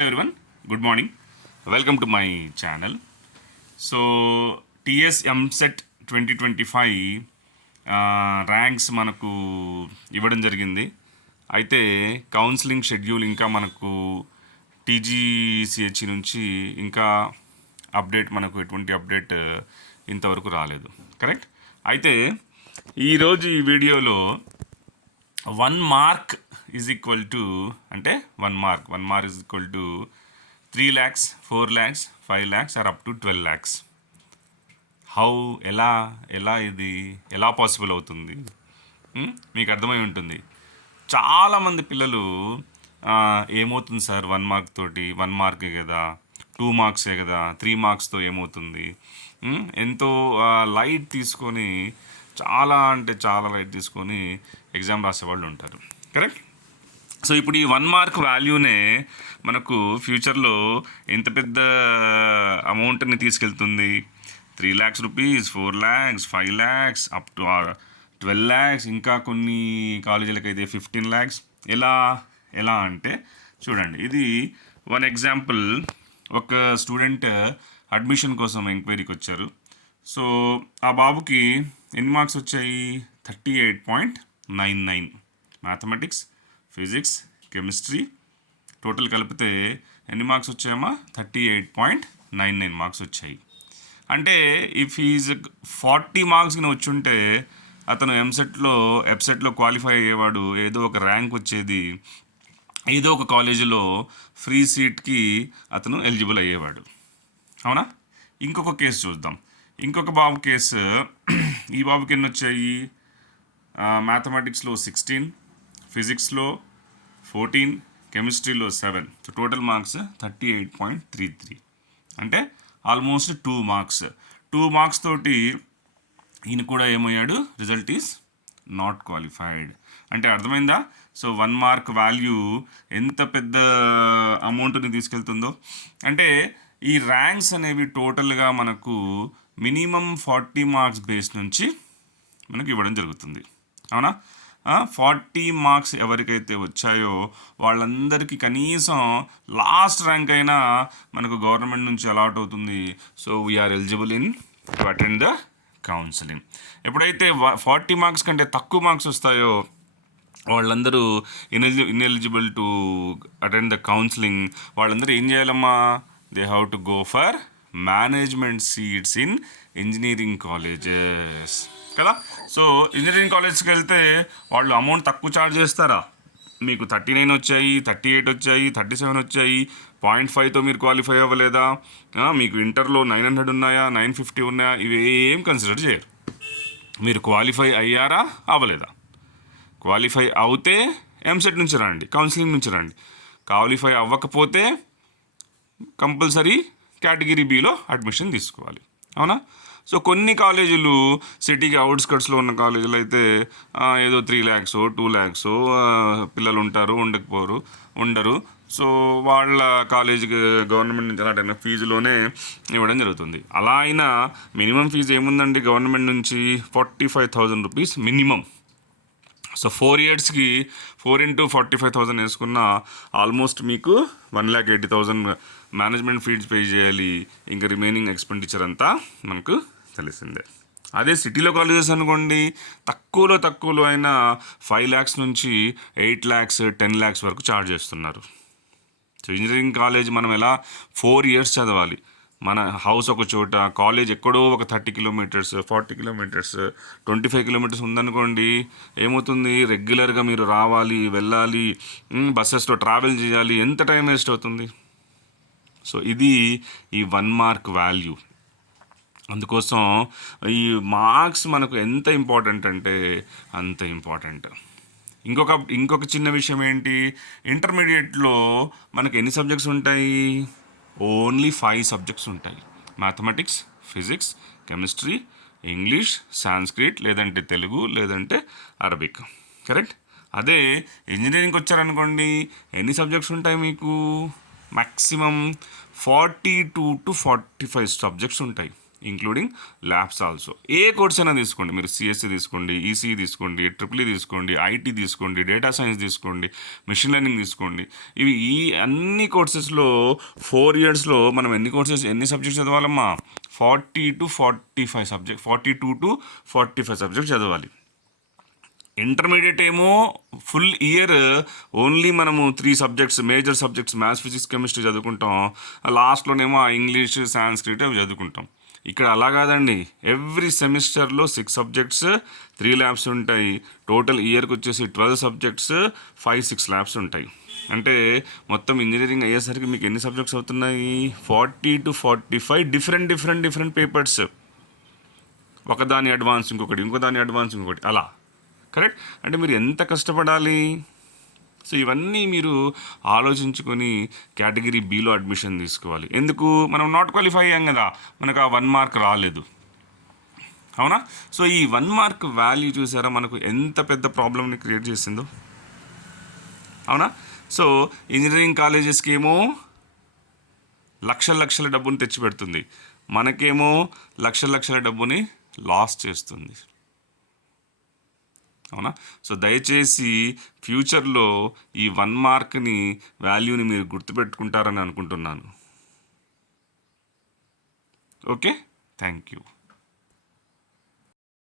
Everyone, good morning. Welcome to my channel. So, TS eamcet 2025 ranks మనకు ఇవ్వడం జరిగింది. అయితే కౌన్సిలింగ్ షెడ్యూల్ ఇంకా మనకు టీజీసీహెచ్ నుంచి ఇంకా మనకు ఎటువంటి అప్డేట్ ఇంతవరకు రాలేదు. కరెక్ట్. అయితే ఈరోజు ఈ వీడియోలో 1 మార్క్ ఈజ్ ఈక్వల్ టు అంటే 1 mark is equal to 3 lakhs, 4 lakhs, 5 lakhs or up to 12 lakhs. How ఇది ఎలా పాసిబుల్ అవుతుంది? మీకు అర్థమై ఉంటుంది. చాలామంది పిల్లలు ఏమవుతుంది సార్ 1 మార్క్ తోటి, 1 మార్కే కదా, 2 మార్క్సే కదా, 3 మార్క్స్తో ఏమవుతుంది? ఎంతో లైట్ తీసుకొని చాలా అంటే చాలా లైట్ తీసుకొని ఎగ్జామ్ రాసేవాళ్ళు ఉంటారు. కరెక్ట్. సో ఇప్పుడు ఈ 1 మార్క్ వాల్యూనే మనకు ఫ్యూచర్లో ఎంత పెద్ద అమౌంట్ని తీసుకెళ్తుంది. 3 lakhs rupees, 4 lakhs, 5 lakhs, up to 12 lakhs, ఇంకా కొన్ని కాలేజీలకు అయితే 15 lakhs. ఎలా అంటే చూడండి, ఇది వన్ ఎగ్జాంపుల్. ఒక స్టూడెంట్ అడ్మిషన్ కోసం ఎంక్వైరీకి వచ్చారు. సో ఆ బాబుకి ఎన్ని మార్క్స్ వచ్చాయి? 38.99. మ్యాథమెటిక్స్, ఫిజిక్స్, కెమిస్ట్రీ టోటల్ కలిపితే ఎన్ని మార్క్స్ వచ్చాయమ్మా? 38.99 మార్క్స్ వచ్చాయి. అంటే ఇఫ్ ఈజ్ 40 మార్క్స్ వచ్చి ఉంటే అతను ఎఫ్సెట్లో క్వాలిఫై అయ్యేవాడు, ఏదో ఒక ర్యాంక్ వచ్చేది, ఏదో ఒక కాలేజీలో ఫ్రీ సీట్కి అతను ఎలిజిబుల్ అయ్యేవాడు. అవునా? ఇంకొక కేసు చూద్దాం. ఇంకొక బాబు కేసు. ఈ బాబుకి ఎన్ని వచ్చాయి? మ్యాథమెటిక్స్లో 16, ఫిజిక్స్లో 14, కెమిస్ట్రీలో 7. So total marks 38.33. అంటే ఆల్మోస్ట్ 2 మార్క్స్. 2 మార్క్స్ తోటి ఈయన కూడా ఏమయ్యాడు? Result is not qualified. అంటే అర్థమైందా? సో 1 మార్క్ వాల్యూ ఎంత పెద్ద అమౌంట్ని తీసుకెళ్తుందో. అంటే ఈ ర్యాంక్స్ అనేవి టోటల్గా మనకు మినిమం 40 మార్క్స్ బేస్ నుంచి మనకు ఇవ్వడం జరుగుతుంది. అవునా? 40 మార్క్స్ ఎవరికైతే వచ్చాయో వాళ్ళందరికీ కనీసం లాస్ట్ ర్యాంక్ అయినా మనకు గవర్నమెంట్ నుంచి అలాట్ అవుతుంది. So we are eligible to attend the counselling. ఎప్పుడైతే 40 మార్క్స్ కంటే తక్కువ మార్క్స్ వస్తాయో వాళ్ళందరూ ineligible to attend the counselling. వాళ్ళందరూ ఏం చేయాలమ్మా? They have to go for management seats in engineering colleges కదా. సో ఇంజనీరింగ్ కాలేజ్కి వెళ్తే వాళ్ళు అమౌంట్ తక్కువ ఛార్జ్ చేస్తారా? మీకు 39 వచ్చాయి, 38 వచ్చాయి, 37 వచ్చాయి, 0.5తో మీరు క్వాలిఫై అవ్వలేదా, మీకు ఇంటర్లో 900 ఉన్నాయా, 950 ఉన్నాయా, ఇవి ఏం కన్సిడర్ చేయరు. మీరు క్వాలిఫై అయ్యారా, అవ్వలేదా? క్వాలిఫై అవుతే ఎంసెట్ నుంచి రండి, కౌన్సిలింగ్ నుంచి రండి. క్వాలిఫై అవ్వకపోతే కంపల్సరీ కేటగిరీ బిలో అడ్మిషన్ తీసుకోవాలి. అవునా? సో కొన్ని కాలేజీలు సిటీకి అవుట్స్కట్స్లో ఉన్న కాలేజీలు అయితే ఏదో 3 lakhs, 2 lakhs పిల్లలు ఉంటారు, ఉండరు. సో వాళ్ళ కాలేజీకి గవర్నమెంట్ నుంచి అలాంటి ఫీజులోనే ఇవ్వడం జరుగుతుంది. అలా అయినా మినిమం ఫీజు ఏముందండి గవర్నమెంట్ నుంచి? 45,000 రూపీస్ మినిమం. సో 4 yearsకి 4 into 45,000 వేసుకున్న ఆల్మోస్ట్ మీకు 1,80,000 మేనేజ్మెంట్ ఫీజ్ పే చేయాలి. ఇంకా రిమైనింగ్ ఎక్స్పెండిచర్ అంతా మనకు తెలిసిందే. అదే సిటీలో కాలేజెస్ అనుకోండి, తక్కువలో అయినా 5 lakhs నుంచి 8 lakhs, 10 lakhs వరకు ఛార్జ్ చేస్తున్నారు. సో ఇంజనీరింగ్ కాలేజ్ మనం ఎలా 4 years చదవాలి. మన హౌస్ ఒక చోట, కాలేజ్ ఎక్కడో ఒక 30 kilometers, 40 kilometers, 25 kilometers ఉందనుకోండి, ఏమవుతుంది? రెగ్యులర్గా మీరు రావాలి, వెళ్ళాలి, బస్సెస్లో ట్రావెల్ చేయాలి, ఎంత టైం వేస్ట్ అవుతుంది? సో ఇది ఈ 1 మార్క్ వాల్యూ. అందుకోసం ఈ మార్క్స్ మనకు ఎంత ఇంపార్టెంట్ అంటే అంత ఇంపార్టెంట్. ఇంకొక చిన్న విషయం ఏంటి? ఇంటర్మీడియట్లో మనకు ఎన్ని సబ్జెక్ట్స్ ఉంటాయి? ఓన్లీ 5 సబ్జెక్ట్స్ ఉంటాయి. Mathematics, physics, chemistry, English, Sanskrit, లేదంటే తెలుగు, లేదంటే అరబిక్. కరెక్ట్. అదే ఇంజనీరింగ్కి వచ్చారనుకోండి, ఎన్ని సబ్జెక్ట్స్ ఉంటాయి మీకు? మ్యాక్సిమం 42 to 45 సబ్జెక్ట్స్ ఉంటాయి. Including labs also. ఏ కోర్స్ అయినా తీసుకోండి, మీరు సిఎస్సి తీసుకోండి, ఈసీ తీసుకోండి, ట్రిపుల్ తీసుకోండి, ఐటీ తీసుకోండి, డేటా సైన్స్ తీసుకోండి, మెషిన్ లెర్నింగ్ తీసుకోండి. ఇవి ఈ అన్ని కోర్సెస్లో 4 ఇయర్స్లో మనం ఎన్ని సబ్జెక్ట్స్ చదవాలమ్మా? 42 టు 45 సబ్జెక్ట్స్ చదవాలి. ఇంటర్మీడియట్ ఏమో ఫుల్ ఇయర్ ఓన్లీ మనము 3 subjects, major subjects maths, physics, chemistry చదువుకుంటాం. లాస్ట్లోనేమో ఇంగ్లీష్, సాంస్క్రిట్ అవి చదువుకుంటాం. ఇక్కడ అలా కాదండి. ఎవ్రీ సెమిస్టర్లో 6 సబ్జెక్ట్స్, 3 ల్యాబ్స్ ఉంటాయి. టోటల్ ఇయర్కి వచ్చేసి 12 సబ్జెక్ట్స్, 5-6 ల్యాబ్స్ ఉంటాయి. అంటే మొత్తం ఇంజనీరింగ్ అయ్యేసరికి మీకు ఎన్ని సబ్జెక్ట్స్ అవుతున్నాయి? 40 to 45 డిఫరెంట్ పేపర్స్. ఒకదాని అడ్వాన్స్ ఇంకొకటి, ఇంకోదాని అడ్వాన్స్ ఇంకొకటి, అలా. కరెక్ట్. అంటే మీరు ఎంత కష్టపడాలి? సో ఇవన్నీ మీరు ఆలోచించుకొని కేటగిరీ బిలో అడ్మిషన్ తీసుకోవాలి. ఎందుకు? మనం నాట్ క్వాలిఫై అయ్యాం కదా, మనకు ఆ 1 మార్క్ రాలేదు, అవునా? సో ఈ 1 మార్క్ వాల్యూ చూసారా మనకు ఎంత పెద్ద ప్రాబ్లమ్ని క్రియేట్ చేసిందో, అవునా? సో ఇంజనీరింగ్ కాలేజెస్కి ఏమో లక్షల డబ్బుని తెచ్చిపెడుతుంది, మనకేమో లక్షల డబ్బుని లాస్ చేస్తుంది, అవునా? సో దయచేసి ఫ్యూచర్లో ఈ 1 మార్క్ని వాల్యూని మీరు గుర్తుపెట్టుకుంటారని అనుకుంటున్నాను. Okay, thank you.